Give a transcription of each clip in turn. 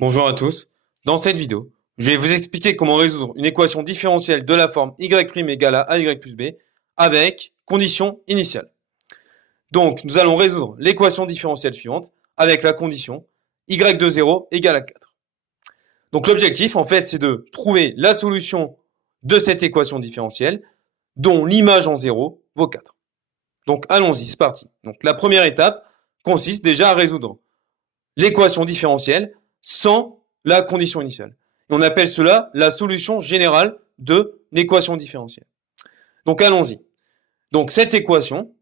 Bonjour à tous. Dans cette vidéo, je vais vous expliquer comment résoudre une équation différentielle de la forme y' égale à AY plus B avec condition initiale. Donc, nous allons résoudre l'équation différentielle suivante avec la condition y de 0 égale à 4. Donc, l'objectif, en fait, c'est de trouver la solution de cette équation différentielle dont l'image en 0 vaut 4. Donc, allons-y, c'est parti. Donc, la première étape consiste déjà à résoudre l'équation différentielle sans la condition initiale. Et on appelle cela la solution générale de l'équation différentielle. Donc allons-y. Donc cette équation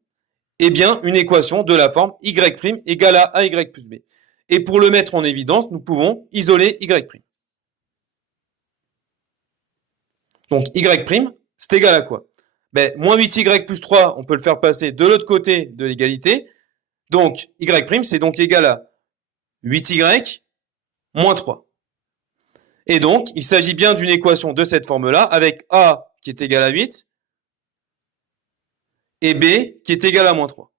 est bien une équation de la forme y' égale à AY plus B. Et pour le mettre en évidence, nous pouvons isoler y'. Donc y', c'est égal à quoi? Moins 8y plus 3, on peut le faire passer de l'autre côté de l'égalité. Donc y', c'est donc égal à 8y moins 3. Et donc, il s'agit bien d'une équation de cette forme-là, avec A qui est égal à 8 et B qui est égal à moins 3.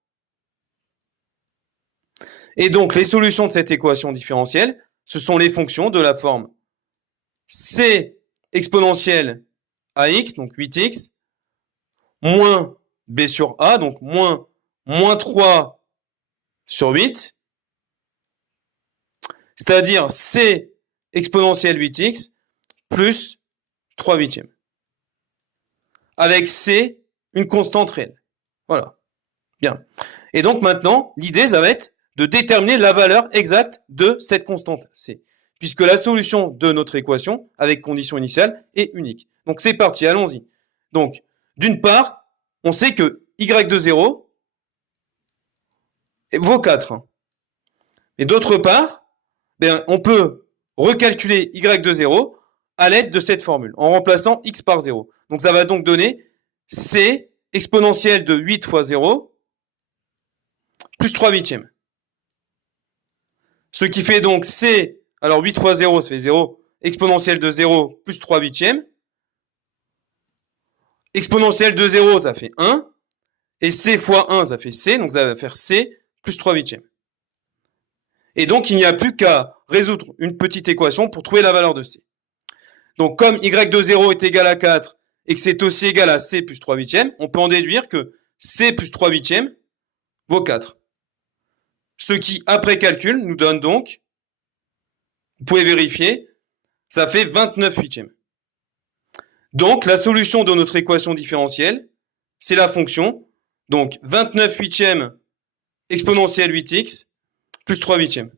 Et donc, les solutions de cette équation différentielle, ce sont les fonctions de la forme C exponentielle AX, donc 8x, moins B sur A, donc moins 3 sur 8, c'est-à-dire C exponentielle 8x plus 3 huitièmes. Avec C, une constante réelle. Voilà. Bien. Et donc maintenant, l'idée, ça va être de déterminer la valeur exacte de cette constante C. Puisque la solution de notre équation, avec condition initiale, est unique. Donc c'est parti, allons-y. Donc, d'une part, on sait que y de 0 vaut 4. Et d'autre part, on peut recalculer y de 0 à l'aide de cette formule, en remplaçant x par 0. Donc ça va donc donner C exponentielle de 8 fois 0 plus 3 huitièmes. Ce qui fait donc C, alors 8 fois 0, ça fait 0, exponentielle de 0 plus 3 huitièmes. Exponentielle de 0, ça fait 1. Et C fois 1, ça fait C, donc ça va faire C plus 3 huitièmes. Et donc, il n'y a plus qu'à résoudre une petite équation pour trouver la valeur de C. Donc, comme y de 0 est égal à 4 et que c'est aussi égal à C plus 3 huitièmes, on peut en déduire que C plus 3 huitièmes vaut 4. Ce qui, après calcul, nous donne donc, vous pouvez vérifier, ça fait 29 huitièmes. Donc, la solution de notre équation différentielle, c'est la fonction, donc 29 huitièmes exponentielle 8x plus 3 huitièmes.